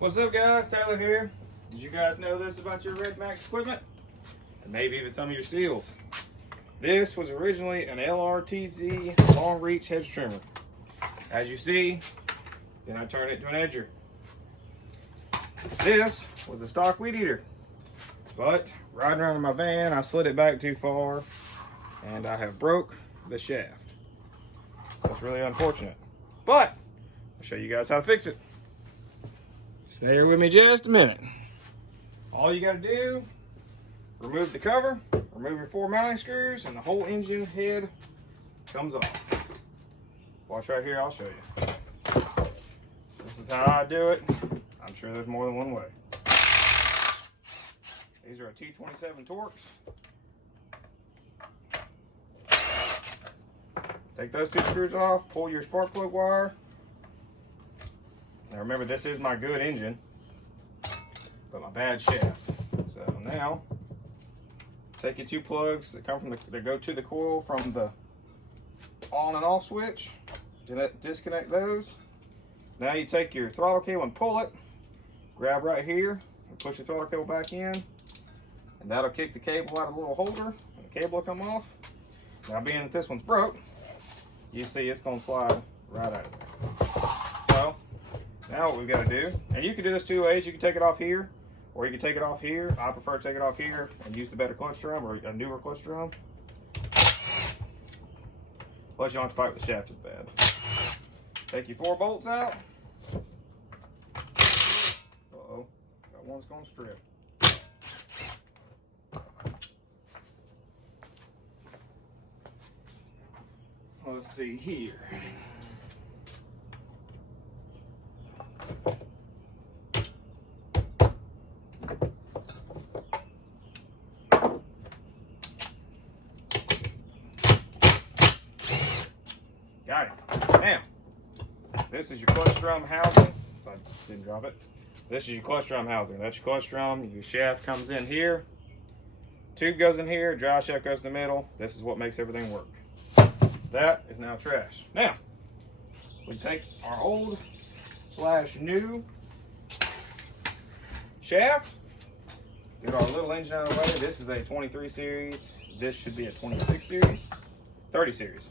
What's up, guys? Tyler here. Did you guys know this about your redmax equipment? And maybe even some of your steels. This was originally an LRTZ long reach hedge trimmer. As you see, then I turned it to an edger. This was a stock weed eater, but riding around in my van, I slid it back too far and I have broke the shaft. That's really unfortunate, but I'll show you guys how to fix it. Stay here with me just a minute. All you got to do, remove the cover, remove your 4 mounting screws, and the whole engine head comes off. Watch right here, I'll show you. This is how I do it. I'm sure there's more than one way. These are a T27 Torx. Take those 2 screws off, pull your spark plug wire. Now remember, this is my good engine, but my bad shaft. So now, take your 2 plugs that come from that go to the coil from the on and off switch. Disconnect those. Now you take your throttle cable and pull it. Grab right here and push the throttle cable back in, and that'll kick the cable out of the little holder, and the cable will come off. Now, being that this one's broke, you see it's going to slide right out of there. So now what we've got to do, and you can do this 2 ways. You can take it off here, or you can take it off here. I prefer to take it off here and use the better clutch drum, or a newer clutch drum. Plus you don't have to fight with the shaft as bad. Take your 4 bolts out. Uh-oh, got one's going to strip. Let's see here. Got it. Now, this is your clutch drum housing. If I didn't drop it. This is your clutch drum housing. That's your clutch drum. Your shaft comes in here. Tube goes in here. Drive shaft goes in the middle. This is what makes everything work. That is now trash. Now, we take our old / new shaft. Get our little engine out of the way. This is a 23 series. This should be a 26 series. 30 series.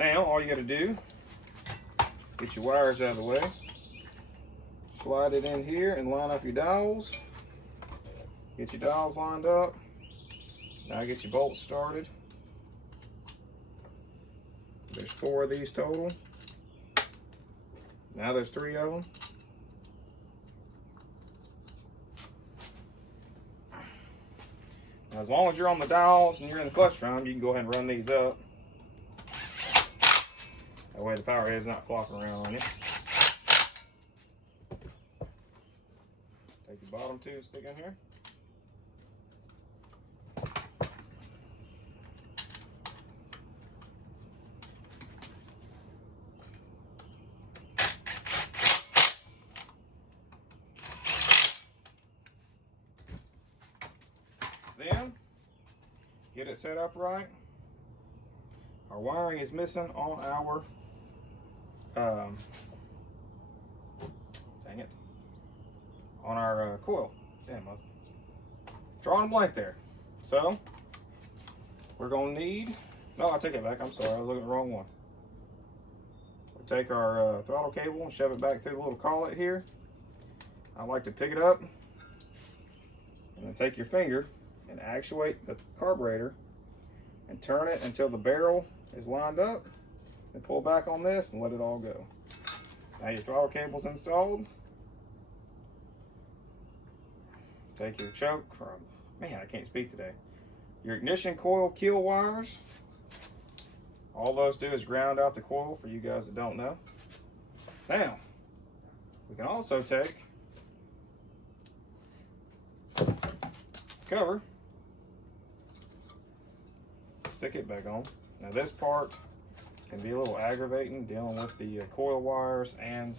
Now, all you got to do, get your wires out of the way, slide it in here and line up your dowels. Get your dowels lined up. Now get your bolts started. There's 4 of these total. Now there's 3 of them. Now, as long as you're on the dowels and you're in the clutch drum, you can go ahead and run these up. That way the power head's not flopping around on you. Take your bottom 2 and stick in here. Then, get it set up right. Our wiring is missing on our, dang it, on our coil. Damn, I was drawing a blank there. So, we're going to need, no, I take it back, I'm sorry, I was looking at the wrong one. We'll take our throttle cable and shove it back through the little collet here. I like to pick it up, and then take your finger and actuate the carburetor and turn it until the barrel is lined up, and pull back on this and let it all go. Now your throttle cable's installed. Take your choke, or, man, I can't speak today. Your ignition coil keel wires. All those do is ground out the coil for you guys that don't know. Now, we can also take cover, stick it back on. Now this part can be a little aggravating, dealing with the coil wires and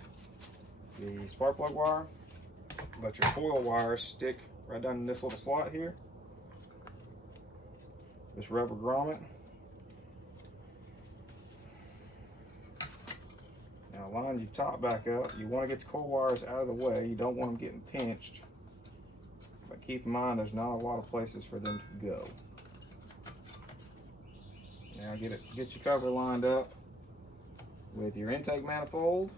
the spark plug wire, but your coil wires stick right down in this little slot here, this rubber grommet. Now Now line your top back up. You want to get the coil wires out of the way. You don't want them getting pinched. But keep in mind there's not a lot of places for them to go. Now get your cover lined up with your intake manifold.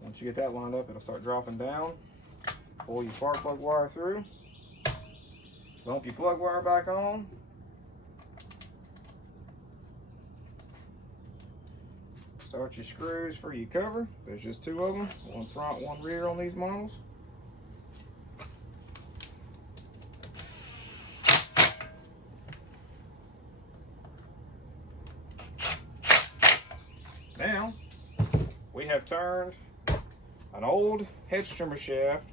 Once you get that lined up, it'll start dropping down. Pull your spark plug wire through. Bump your plug wire back on. Start your screws for your cover. There's just 2 of them, one front, one rear on these models. Now, we have turned an old hedge trimmer shaft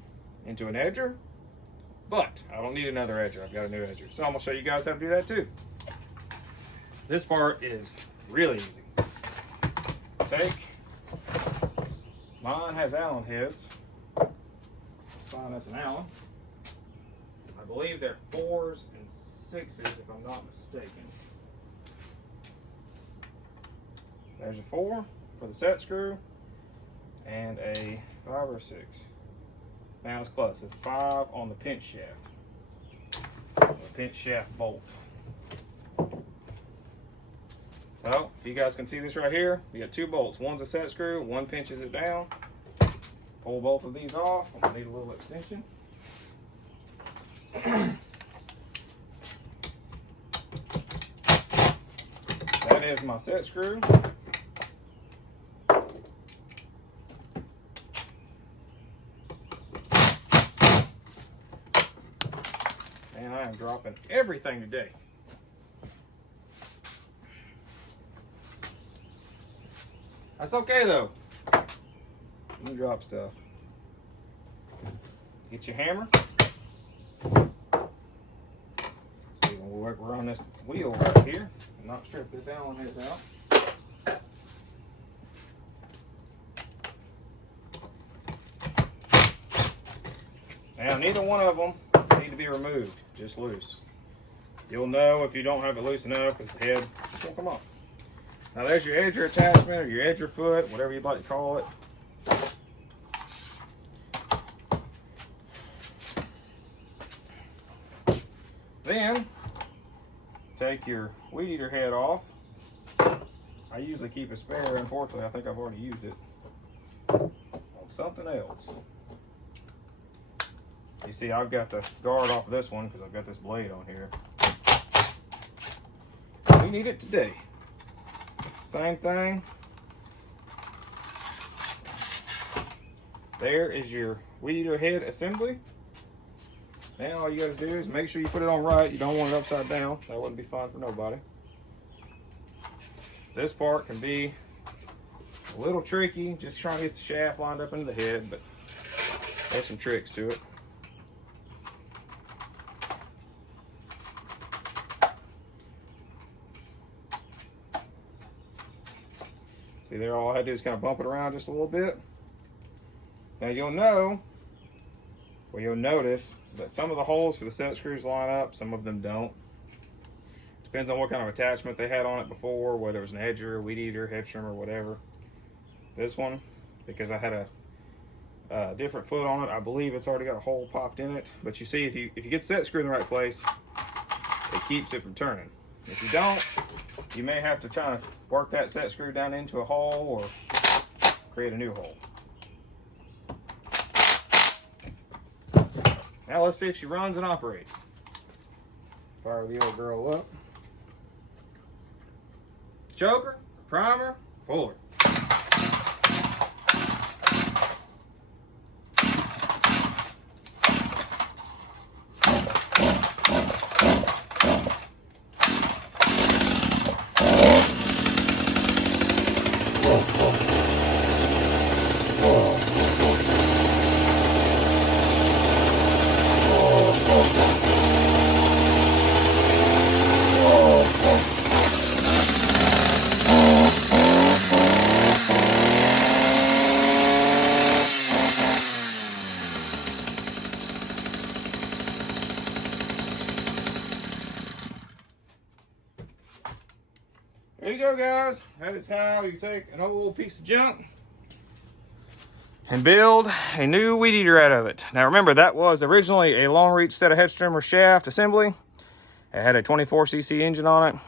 into an edger, but I don't need another edger. I've got a new edger. So I'm gonna show you guys how to do that too. This part is really easy. Mine has Allen heads. Mine has an Allen. I believe they're 4s and 6s if I'm not mistaken. There's a 4 for the set screw and a 5 or 6. Now it's close. It's 5 on the pinch shaft. The pinch shaft bolt. So, if you guys can see this right here, you got 2 bolts. One's a set screw, one pinches it down. Pull both of these off. I'm gonna need a little extension. That is my set screw. And I am dropping everything today. That's okay though. You drop stuff. Get your hammer. See, we'll run this wheel right here and not strip this Allen head out. Now, neither one of them need to be removed, just loose. You'll know if you don't have it loose enough because the head just won't come off. Now there's your edger attachment or your edger foot, whatever you'd like to call it. Then take your weed eater head off. I usually keep a spare. Unfortunately, I think I've already used it on something else. You see, I've got the guard off of this one because I've got this blade on here. We need it today. Same thing. There is your weed eater head assembly. Now all you got to do is make sure you put it on right. You don't want it upside down. That wouldn't be fun for nobody. This part can be a little tricky, just trying to get the shaft lined up into the head, but there's some tricks to it. See there, all I had to do is kind of bump it around just a little bit. Now you'll notice that some of the holes for the set screws line up, some of them don't. Depends on what kind of attachment they had on it before, whether it was an edger, weed eater, hedge trimmer, whatever. This one, because I had a different foot on it, I believe it's already got a hole popped in it. But you see, if you get the set screw in the right place, it keeps it from turning. If you don't, you may have to try to work that set screw down into a hole or create a new hole. Now let's see if she runs and operates. Fire the old girl up. Choker, primer, puller. go, guys. That is how you take an old piece of junk and build a new weed eater out of it. Now remember, that was originally a long reach set of hedge trimmer shaft assembly. It had a 24cc engine on it.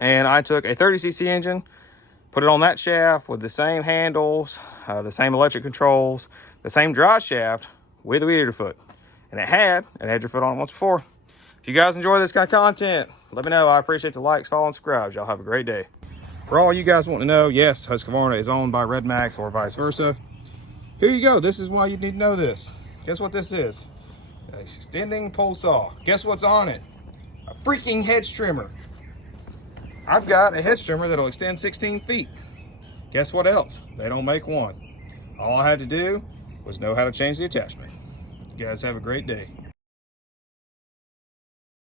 And I took a 30cc engine, put it on that shaft with the same handles, the same electric controls, the same dry shaft with the weed eater foot. And it had an hedger foot on it once before. If you guys enjoy this kind of content, let me know. I appreciate the likes, follow, and subscribe. Y'all have a great day. For all you guys want to know, yes, Husqvarna is owned by redmax or vice versa. Here you go. This is why you need to know this. Guess what this is? An extending pole saw. Guess what's on it? A freaking hedge trimmer. I've got a hedge trimmer that'll extend 16 feet. Guess what else? They don't make one. All I had to do was know how to change the attachment. You guys have a great day.